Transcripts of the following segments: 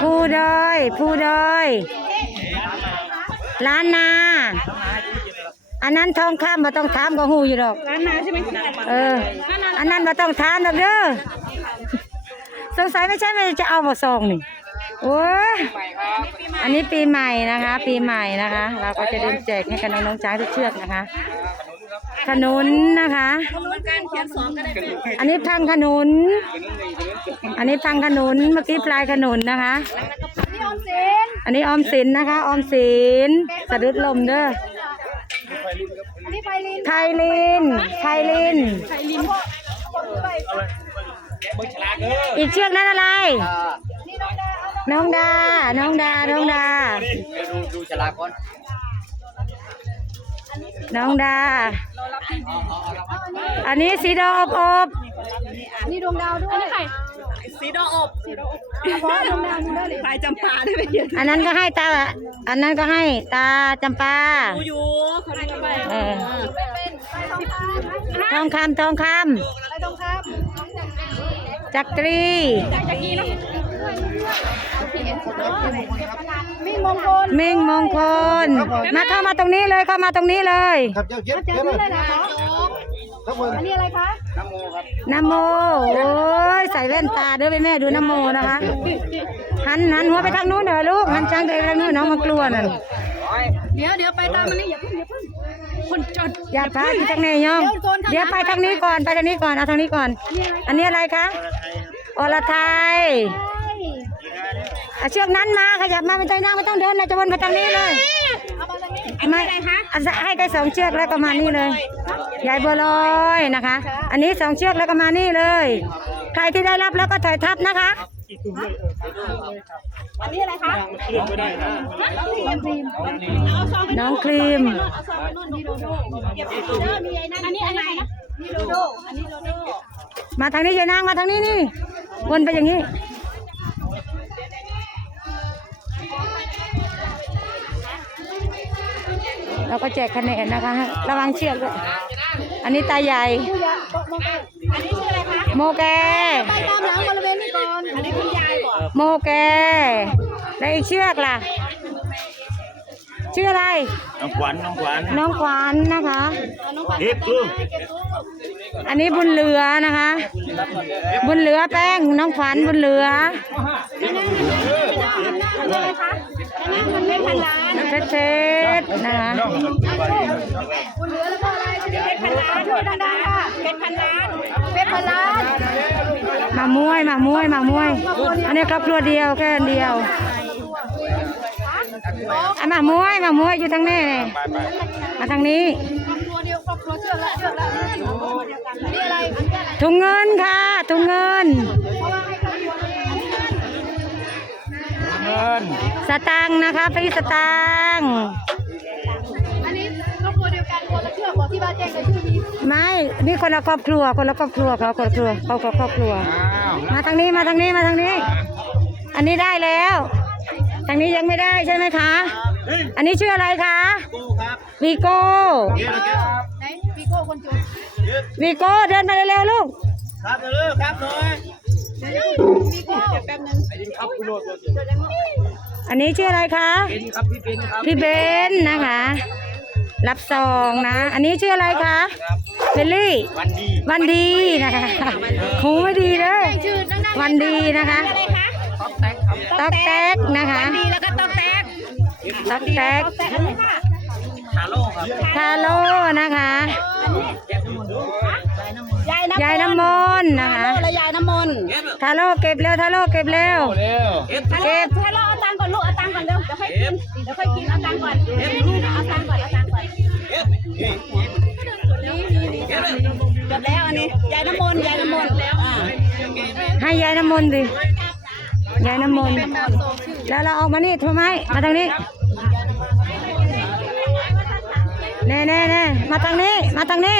ผู้ดอยผู้ดอยล้านนา อันนั้นทองคำมาต้องถามก็หูอยู่ดอกร้านนาใช่ไหมเออ อันนั้นมาต้องถามดอกเด้อสงสัยไม่ใช่ไม่จะเอาบ่ซองนี่โอ้ยอันนี้ปีใหม่นะคะ ปีใหม่นะคะ เราก็จะเดินแจกให้กับน้องๆช้างทุกเชือกนะคะ ขนุนนะคะการเขียนสองก็ได้เป็นอันนี้พังขนุน อันนี้พังขนุนเมื่อกี้ปลายขนุนนะคะนี่ออมสินอันนี้ออมสินนะคะออมสินสะดุดลมเด้อนี่ไฟลินไทยลินไทยลินไฟลินคนด้วยอีกเชือกนั้นอะไรนี่น้องดาเอาน้องดา น้องดา น้องดา ดูดูฉลากก่อน น้องดา อันนี้สีดอกอบอบ นี่ดวงดาวด้วยอันนี้ใครสีดอกอบสีดอกอบเพราะดวงดาวนี่ได้เลยไฟจำปาได้ไหมเยอะอันนั้นก็ให้ตา อันนั้นก็ให้ตาจำปาอยู่เขาได้ไปเออเป็นไฟทองคำทองคำทองคไฟทองคำำจักรีจากจากกี้เนาะ มิ่งมงคลมิ่งมงคลมาเข้ามาตรงนี้เลยเข้ามาตรงนี้เลยครับเจ้าเก็บมาจากเก็บนี่เลเลยยนะคะครับผมอันนี้อะไรคะนะโมโอ้ยใส่แว่นตาเด้อไปแม่ดูนะโมนะคะหันหันหัวไปทางนู้นเด้อลูกหันช้างไปทางนู้นน้องมันกลัวนั่นเดี๋ยวเดี๋ยวไปตามมันนี่อย่าเพิ่งอย่าเพิ่งคนจนอย่าพาไปทางไหนย่องเดี๋ยวไปทางนี้ก่อนไปทางนี้ก่อนเอาทางนี้ก่อน อันนี้อะไรคะอรไทย เอาเชือกนั้นมาขยับมาไม่ต้องนั่งไม่ต้องเดินนะจะวนไปทางนี้เลยเอามาตรงนี้ไม่อะให้ได้สองเชือกแล้วก็มานี่เลยยายบัวลอยนะคะ อันนี้สองเชือกแล้วก็มานี่เลย ใครที่ได้รับแล้วก็ถอยทับนะคะอันนี้อะไรคะน้องครีมเอาซองน้องครีมเอาซองไปนู่นนี่โดโดเก็บไปเด้อมีไอ้นั่นอันนี้อะไรนะนี่โดโดอันนี้โดโดมาทางนี้ยายนางมาทางนี้นี่วนไปอย่างนี้ เราก็แจกคะแนนนะคะ ระวังเชือกด้วยอันนี้ตาใหญ่ผู้ยาโตโมเกอันนี้ชื่ออะไรคะโมแกไปตามหลังบริเวณนี้ก่อนอันนี้คุณยายบอกโมแกแล้วอีกเชือกล่ะ ชื่ออะไร น้องขวัญน้องขวัญน้องขวัญนะคะเก็บลูกอันนี้บุญเหลือนะคะ บุญเหลือแป้งน้องขวัญบุญเหลือ อะไรคะอันนี้มันเป็นพันล้านเพชรเพชรนะคะคุณเหลือแล้วก็อะไรชื่อเพชรพันล้านช่วยดังๆค่ะเพชรพันล้านเพชรพันล้านมามวยมามวยมามวย อันนี้ครอบครัวเดียวแค่อันเดียวอะมามวยมามวยอยู่ทางนี้เลยมาทางนี้ครัวเดียวครอบครัวเชื่อละเชื่อละนี่อะไรอันนี้อะไรถุงเงินค่ะถุงเงิน นสตังค์นะคะพี่สตังค์อันนี้ครอบครัวเดียวกันคนละเชือกบอกที่บ้านแจ้งกันชื่อนี้ไม่นี่คนละครอบครัวคนละครอบครัวเขาคนละครอบครัวเขาคนละครอบครัว อ้าวมาทางนี้มาทางนี้มาทางนี้ อันนี้ได้แล้ว ทางนี้ยังไม่ได้ใช่ไหมคะ อันนี้ชื่ออะไรคะวีโก้ไหนพี่โก้คนจน วีโก้เดินมาเร็วๆลูกครับเร็วครับหน่อยพี่โก้ เดี๋ยวแป๊บนึงครับคุณโรดอันนี้ชื่ออะไรคะเป็นครับพี่เป็นครับพี่เบนนะคะ รับซองนะ อันนี้ชื่ออะไรคะเบลลี่ วันดีวันดีนะคะหูไม่ดีเลยชื่อดังๆวันดีนะคะอะไรคะต๊อกแต๊กนะคะดีแล้วก็ต้องแตกต๊อกแต๊กแตกอันนี้ค่ะฮาโลครับคาโลนะคะยายน้ำยายน้ำม นต์นะคะและยายน้ำมนต์ทาโร่เก็บเร็วทาโร่เก็บเร็ว เร็วเก็บเก็บให้เราเอาตังค์ก่อนลูกเอาตังค์ก่อนเร็วเดี๋ยวค่อยกินเดี๋ยวค่อยกินเอาตังค์ก่อนเอาตังค์ก่อนเอาตังค์ก่อนเก็บเก็บแล้วอันนี้ยายน้ำมนต์ยายน้ำมนต์อ่าให้ยายน้ำมนต์ดิ ยายน้ำมนต์แล้วเราออกมานี่ทำไมมาทางนี้ แน่แน่แน่มาทางนี้ มาทางนี้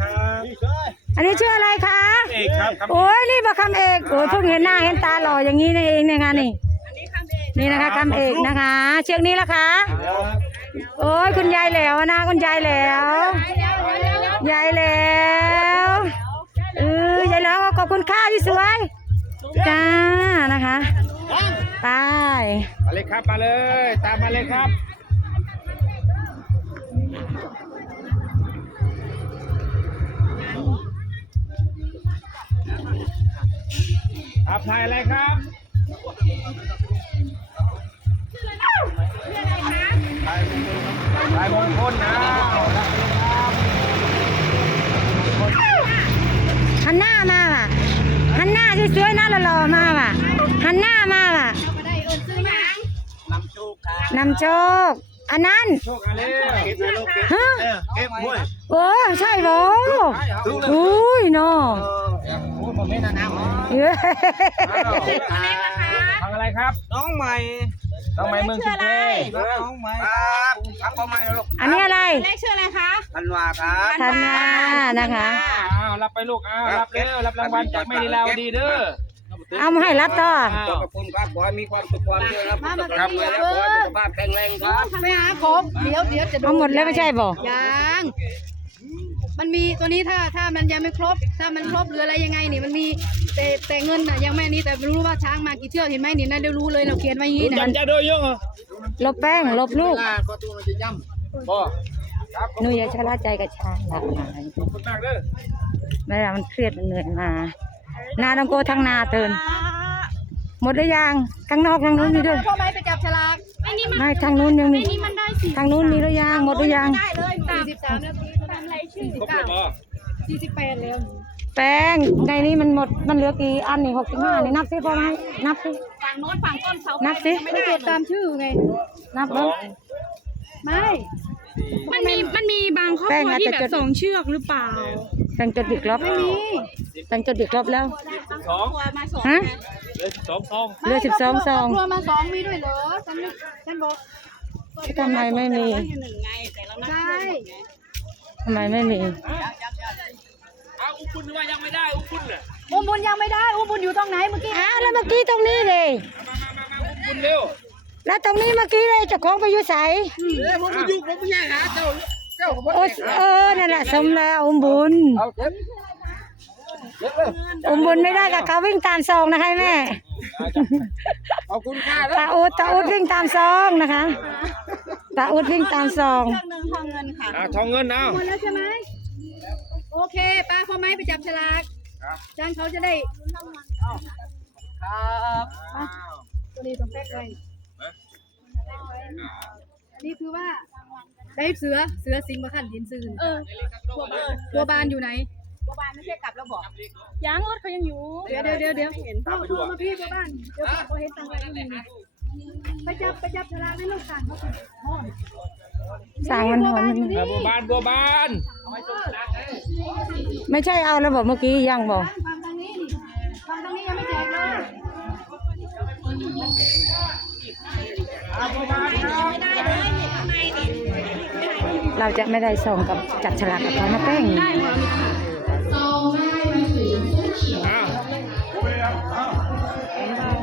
ครับอันนี้ชื่ออะไรคะเอกครับครับโอ้ยนี่บอกคำเอกโอ้ยเพิ่งเห็นหน้าเห็นตาหล่ออย่างนี้นี่เองเนี่ยค่ะนี่นี่นะคะคำเอกนะคะ เชือกนี้ละคะโอ้ยคุณยายแหล้วนะคุณยายแหล้วยายแหล้วเออยายแหล้วขอบคุณค่าที่สวยจ้านะคะไปมาเลยครับมาเลย ตามมาเลยครับ ครับถ่ายอะไรครับถ่ายมงคลนะหันหน้ามาว่ะหันหน้าสวยๆหน้าหล่อๆมาว่ะหันหน้ามาว่ะนำโชคครับนำโชคอันนั้นโชคอะไรเก็บเลยลูกเก็บฮะเก็บห้วยโอ้ใช่บ่อุ้ยเนาะโอ้ผมไม่นาน้ำเอ้ย ทางอะไรครับ น้องใหม่น้องใหม่เมืองชุมเพน้องใหม่ครับครับน้องใหม่ลูกอันนี้อะไรเลขชื่ออะไรคะธันวาครับธันวานะคะอ้าวรับไปลูกอ้าวรับเร็วรับรางวัลจากแม่ลีลาวดีเด้อเอามาให้รับต่อขอบคุณครับขอให้มีความสุขความเจริญครับครับแล้วขอให้สุขภาพแข็งแรงครับไปหาครบเดี๋ยวเดี๋ยวจะเอาหมดแล้วไม่ใช่บ่ยัง มันมีตัวนี้ถ้าถ้ามันยังไม่ครบ ถ้ามันครบหรืออะไรยังไงนี่มันมีแต่แต่เงินน่ะยังไม่นี่แต่ไม่รู้ว่าช้างมากี่เชือกเห็นไหมนี่นั่นเดี๋ยวรู้เลยเราเขียนไว้อย่างนี้จันะนจะโดยยังเหรอลบแป้ง ลบลูก ก็ตัวมันจะย่ำบ่ครับหนูอย่าชะล่าใจกับชาหลับมาขอบคุณมากเด้อเวลามันเครียดมันเหนื่อยมา นาต้องโกทั้งนาเตือนหมดหรือยังข้างนอกทางนู้นมีด้วยพ่อไม้ไปจับฉลากไอ้นี่มันไม่ทางนู้นยังมี นี่มันได้สิทางนู้นมีหรือยังหมดหรือยังได้เลยสี่สิบสามนาทีทำอะไร ชื่อสิบครบเก้าแล้วบ่สี่สิบแปดแล้วแป้งในนี้มันหมดมันเหลือกี่อันนี่หกสิบห้านี่นับสิพอไหมนับสิฝั่งโน้นฝั่งต้นเสานับสิไม่เก็บตามชื่อไง นับสเบิ้องงไม่มันมีมันมีบางครอบคแป้งรัวอาจที่จะแบบจดสองเชือกหรือเปล่าแป้งจดดิกรอบไม่มีแป้งจดดิกรอบแล้วสองฮะ เหลือสองซองเหลือสิบสองซองรวมมาสองมีด้วยเหรอฉันนึกฉันบอกทำไมไม่มีใช่ทำไมไม่มี เอาอุ้มคุณว่ายังไม่ได้อุ้มคุณน่ะอุ้มบุญยังไม่ได้อุ้มบุญอยู่ตรงไหนเมื่อกี้อ้าวแล้วเมื่อกี้ตรงนี้เลยมามามามาอุ้มคุณเร็วแล้วตรงนี้เมื่อกี้เลยเจะของไปอยู่ใสเอ้ยผมอยู่ผมไม่ใช่หาเจ้าเจ้าผมโอ้เออนั่นแหละสมแล้วอุ้มบุญเอาเก็บเก็บเลยอุ้มบุญไม่ได้กับเขาวิ่งตามซองนะคะแม่ขอบคุณค่าตาอุดตาอุดวิ่งตามซองนะคะ ตาอุดวิ่งตามซอง เครื่องหนึ่งทองเงินค่ะอ่าทองเงินเอาหมดแล้วใช่ไหมโอเคป้าพ่อไม้ไปจับฉลากจานเขาจะได้ครับตัวนี้ต้องแพ็กไว้อันนี้คือว่าได้เสือเสือสิงมาขั้นหินซื่นเออตัวบานอยู่ไหนยังรถเขายังอยู่เดี๋ยวเดี๋ยวเดี๋ยวเดี๋ยวเห็นพ่อพ่อมาพี่ตัวบ้านเดี๋ยวพ่อเห็นตังอะไรนี่ ไปจับไปจับฉลากในลูกสั่งเขาสิพ่อสร้างมันหอนมันเออบัวบานบัวบานไม่ใช่เอาแล้วบอกเมื่อกี้ยังบอกฟังทางนี้นี่ฟังทางนี้ยังไม่แจกเลยอ่าบัวบานครับเราจะไม่ได้ส่งกับจับฉลากกับเขานะแป้งอ้าว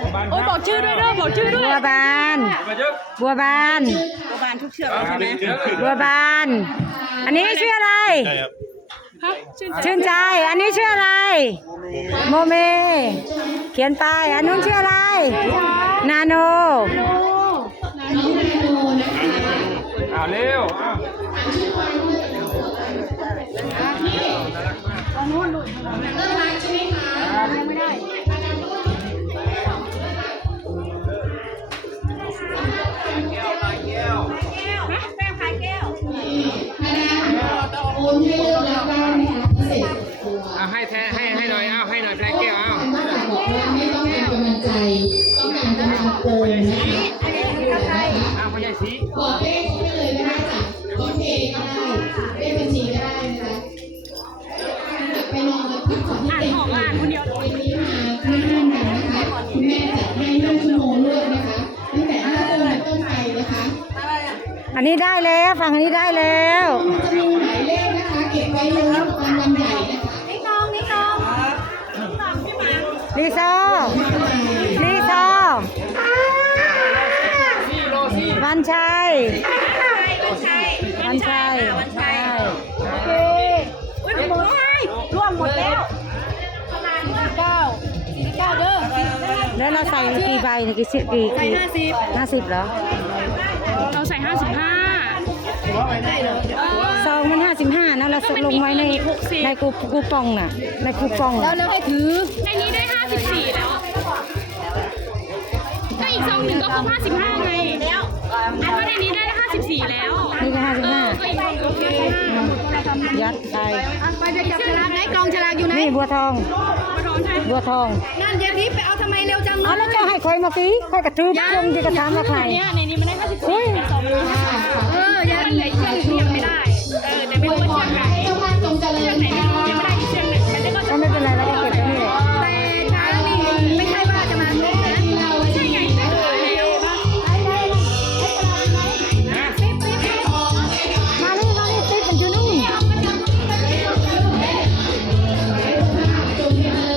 บัวบานโอ้ยบอกชื่อด้วยเด้อ บอกชื่อด้วบัยวบานมาเยอะบัวบานใช่ไหมบัวบาน อันนี้ชื่ออะไรฮะชื่นใจชื่นใจ อันนี้ชื่ออะไร โมเม เขียนไป อันนู้นชื่ออะไร นาโนอ่าเร็วอ้าวโนอกจากบอกว่าไม่ต้องเป็นกำลังใจ ต้องการกำลังโกนนะคะอ้าวพ่อใหญ่สีบอกเลขเข้าไปเลยนะคะจากรถเอก็ได้เลขบัญชีก็ได้นะคะไปลองมาพักผ่อนที่เต็มออกที่อ่านคนเดียวันนี้มาค่อนข้างกันนะคะคุณแม่จัดให้ห้าชั่วโมงด้วยนะคะตั้งแต่ห้าโมงเป็นต้นไปนะคะอันนี้ได้แล้วฝั่งนี้ได้แล้วมันจะมีหมายเลขนะคะ เก็บไว้เลุ้นรางวัลใหญ่นะคะ ลีโซลีโซวันชัยวันชัยวันชัยโอเคอุ้ยหมดร่วมหมดแล้วเก้าสี่เก้าเด้อแล้วเราใส่กี่ใบเนี่ยกี่สิบกี่ใส่ห้าสิบห้าสิบเหรอเราใส่ห้าสิบห้าซองมันห้าสิบห้า นะเราลงไว้ในในกูกูปองน่ะ ในกูปองแล้วน่ะแล้วให้ถือในนี้ได้ห้าสิบสี่แล้วก็อีกซองหนึ่งก็ครบห้าสิบห้าไงแล้วเพราะในนี้ได้ห้าสิบสี่แล้วนี่ก็ห้าสิบห้าก็อีกซองหนึ่งก็ห้าสิบห้ายัดไปอะไปจะจับฉลากไหนกองฉลากอยู่ไหนนี่บัวทองมาโดนใช่บัวทองนั่นยายทิพย์ไปเอาทำไมเร็วจังเลอ๋อยแล้วก็ให้คอยเมื่อกี้คอยกระทืบลงที่กระทำมาใครเนี่ยในนี้มันได้ห้าสิบสี่ซองมัน